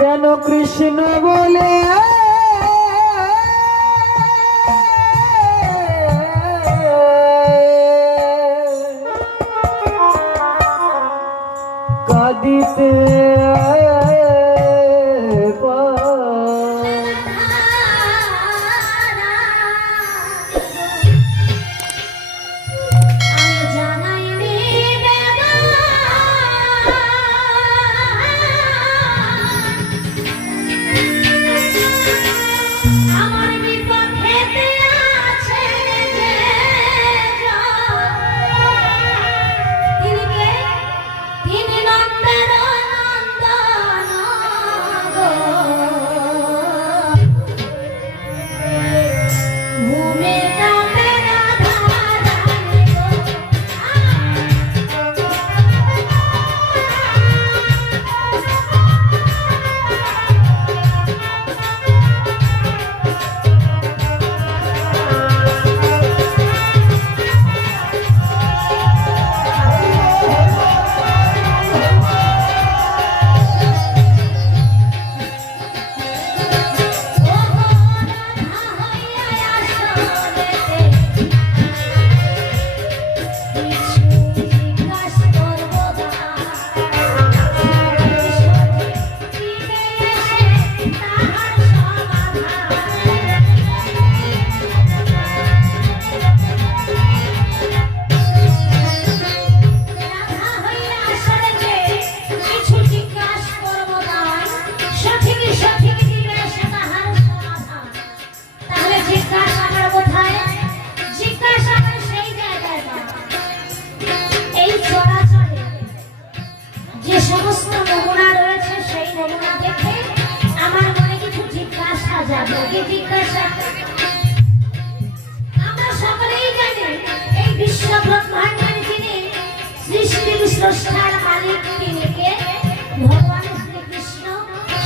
যেন কৃষ্ণ বলে কাঁদিতে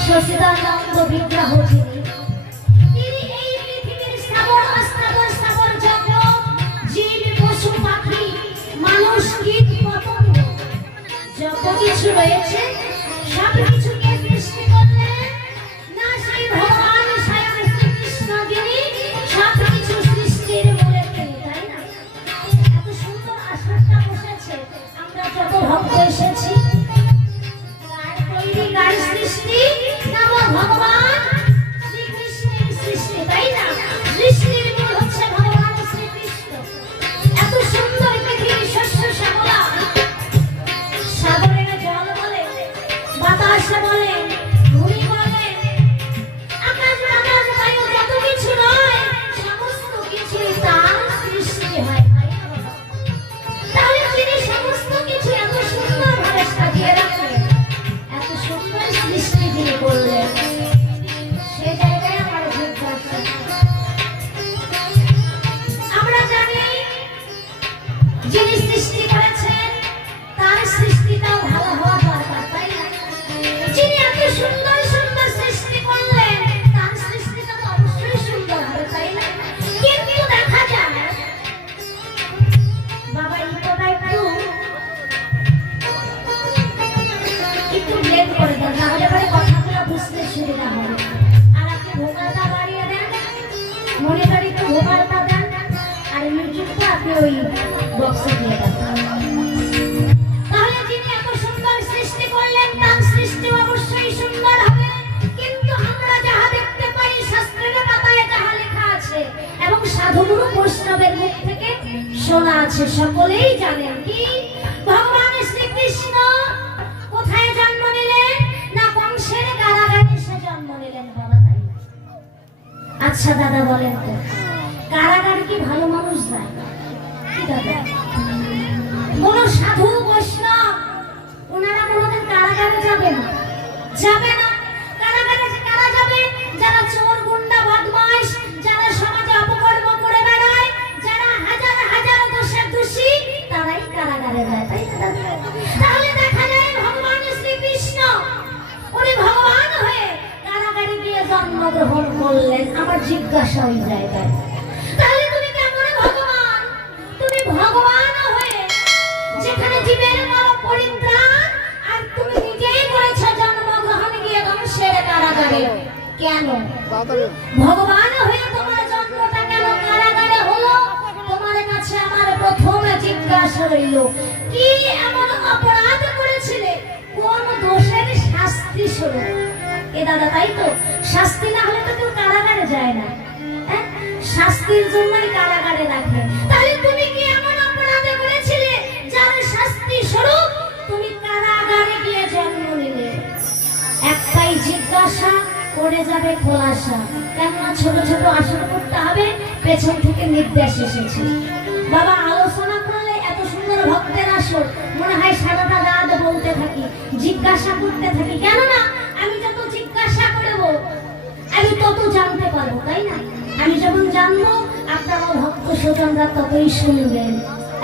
সচিদানন্দ বিগ্রহ তিনি এই পৃথিবীর স্থাবর অস্থাবর স্থাবর জগৎ জীব পশু পাখি মানুষ কীট পতঙ্গ যত কিছু রয়েছে সব কিছুকে সৃষ্টি করলেন না সেই ভগবান স্বয়ং শ্রীকৃষ্ণ যিনি সব কিছু সৃষ্টির মূলে তিনি, তাই না? এত সুন্দর আসনটা বসেছে, আমরা যত ভক্ত এসেছি কার তৈরি কার সৃষ্টি ভগবান শ্রীকৃষ্ণের সৃষ্টি, তাই না? সৃষ্টির মূল হচ্ছে ভগবান শ্রীকৃষ্ণ। এত সুন্দর পৃথিবীর শস্য শ্যামলা, সাগরের জল বলে, বাতাস বলে, ভূমি বলে, আকাশ বাতাস বায়ু যত কিছু নয় সমস্ত কিছুই তার সৃষ্টি হয়, তাহলে তিনি সমস্ত কিছু এত সুন্দর ভাবে সাজিয়ে রাখলেন, এত সুন্দর সৃষ্টি তিনি করলেন। যিনি সৃষ্টি করেছেন তার সৃষ্টিটাও ভালো হওয়া দরকার, তাই না? যিনি এত সুন্দর সুন্দর সৃষ্টি করলেন তার সৃষ্টিটা তো অবশ্যই সুন্দর হবে, তাই না? কিন্তু দেখা যায় বাবা ইকোটা একটু ব্লেড করে দেন, তাহলে পরে কথাগুলো বুঝতে সুবিধা হবে। আর আপনি ভোকালটা বাড়িয়ে দেন, মনিটর একটু ভোকালটা দেন, আর মিউজিকটা আপনি ওই বক্সে দিয়ে দেন। তাহলে যিনি এত সুন্দর সৃষ্টি করলেন তার সৃষ্টি অবশ্যই সুন্দর হবে। কিন্তু আমরা যাহা দেখতে পাই শাস্ত্রের পাতায় যাহা লেখা আছে এবং সাধুগুরু বৈষ্ণবের মুখ থেকে শোনা আছে, সকলেই জানেন কি ভগবান শ্রীকৃষ্ণ কোথায় জন্ম নিলেন? না কংসের কারাগারে এসে জন্ম নিলেন বাবা, তাই? আচ্ছা দাদা বলেন তো, কারাগারে কি ভালো মানুষ যায়? কি দাদা, কোন সাধু বৈষ্ণব ওনারা কোনোদিন কারাগারে যাবে না, যাবে না। কারাগারে কারা যাবে? যারা চোর গুন্ডা বদমাশ, যারা সমাজে অপকর্ম করে বেড়ায়, যারা হাজার হাজার দোষের দোষী, তারাই কারাগারে যায়, তাই না? তাহলে দেখা যায় ভগবান শ্রীকৃষ্ণ উনি ভগবান হয়ে কারাগারে গিয়ে জন্মগ্রহণ করলেন। আমার জিজ্ঞাসা হয়ে যায়, তাহলে তুমি কেমন ভগবান? তুমি ভগবান হয়ে যেখানে জীবের পরিত্রাণ, আর তুমি নিজেই করেছো জন্মগ্রহণ গিয়ে ধ্বংসের কেন ভগবান হয়ে তোমার জন্মটা কেন কারাগারে হলো? তোমার কাছে আমার প্রথম জিজ্ঞাসা রইল, কি এমন অপরাধ করেছিলে? কোন দোষের শাস্তি স্বরূপ? এ দাদা, তাই তো, শাস্তি না হলে তো কেউ কারাগারে যায় না, হ্যাঁ? শাস্তির জন্যই কারাগারে রাখে। তাহলে তুমি কি এমন অপরাধ করেছিলে যার শাস্তি স্বরূপ তুমি কারাগারে গিয়ে জন্ম নিলে? একটাই জিজ্ঞাসা করে যাবে খোলাসা, কেননা ছোট ছোট আসর করতে হবে, পেছন থেকে নির্দেশ এসেছে। বাবা আলোচনা করলে এত সুন্দর ভক্তের আসর, মনে হয় সারাটা রাত বলতে থাকি, জিজ্ঞাসা করতে থাকি, কেননা আমি যত জিজ্ঞাসা করব আমি তত জানতে পারবো, তাই না? আমি যখন জানবো আপনারা ভক্ত স্বজনরা ততই শুনবেন।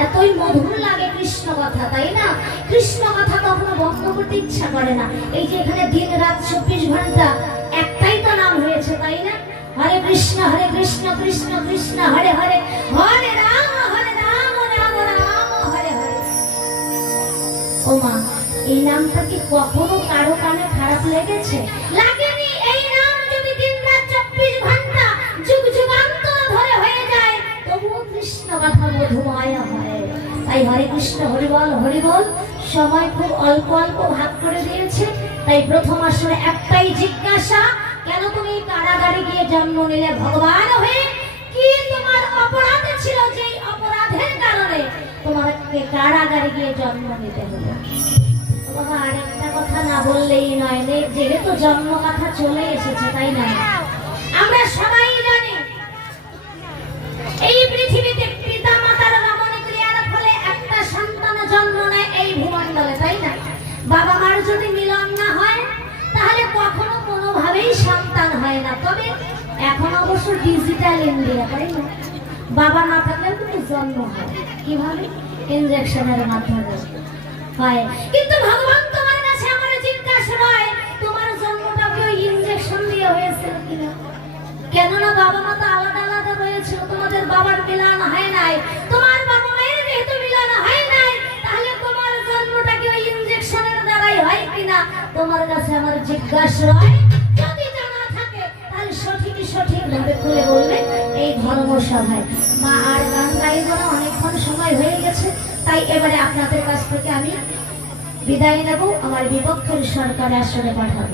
এতই মধুর লাগে কৃষ্ণ কথা, তাই না? কৃষ্ণ কথা কখনো বন্ধ করতে ইচ্ছা করে না। এই যে এখানে দিন রাত 24 ঘন্টা একটাই তো নাম হয়েছে, তাই না? হরে কৃষ্ণ কৃষ্ণ কৃষ্ণ হরে হরে, হরে রাম রাম রাম হরে হরে। ও মা, এই নামটা কি কখনো কারো কানে খারাপ লেগেছে? লাগেনি। এই নাম যদি দিন রাত 24 ঘন্টা যুগ যুগান্তর ধরে হয়ে যায়, তবুও কৃষ্ণ কথা মধুময় হয়। তাই হরে কৃষ্ণ হরি বল। সময় খুব অল্প অল্প ভাগ করে দিয়েছে, তাই প্রথম আসলে একটাই জিজ্ঞাসা, কেন তুমি কারাগারে গিয়ে জন্ম নিলে ভগবান হয়ে? কি তোমার অপরাধ ছিল যে অপরাধের কারণে তোমাকে কারাগারে গিয়ে জন্ম নিতে হলো? বাবা, আরেকটা কথা না বললেই নয়, যেহেতু জন্ম কথা চলে এসেছে, তাই না? আমরা সবাই জানি এই পৃথিবীতে পিতা মাতার রমণ ক্রিয়ার ফলে একটা সন্তান জন্ম নেয় এই ভূমণ্ডলে, তাই না? বাবা মার যদি মিলন না হয় তাহলে কখনো কোনোভাবেই সন্তান হয় না। তবে এখন অবশ্য ডিজিটাল ইন্ডিয়া, তাই না? বাবা না থাকলেও কিন্তু জন্ম হয়। কিভাবে? ইনজেকশনের মাধ্যমে হয়। কিন্তু ভগবান তোমার কাছে আমার জিজ্ঞাসা হয়, তোমার জন্মটা কি ওই ইনজেকশন দিয়ে হয়েছিল কিনা? কেননা বাবা মা তো আলাদা আলাদা রয়েছিল, তোমাদের বাবার মিলন হয় নাই। তোমার বাবা মায়ের যেহেতু মিলন হয় নাই, তাহলে তোমার জন্মটা কি ওই ইনজেকশনের দ্বারাই হয় কিনা? তোমার কাছে আমার জিজ্ঞাসা হয়। যদি জানা থাকে তাহলে সঠিক ভাবে খুলে বলবে এই ধর্মসভায়। মা, আর গান গাইব না, অনেকক্ষণ সময় হয়ে গেছে, তাই এবারে আপনাদের কাছ থেকে আমি বিদায় নেব। আমার বিপক্ষের সরকার আসরে পাঠাবো।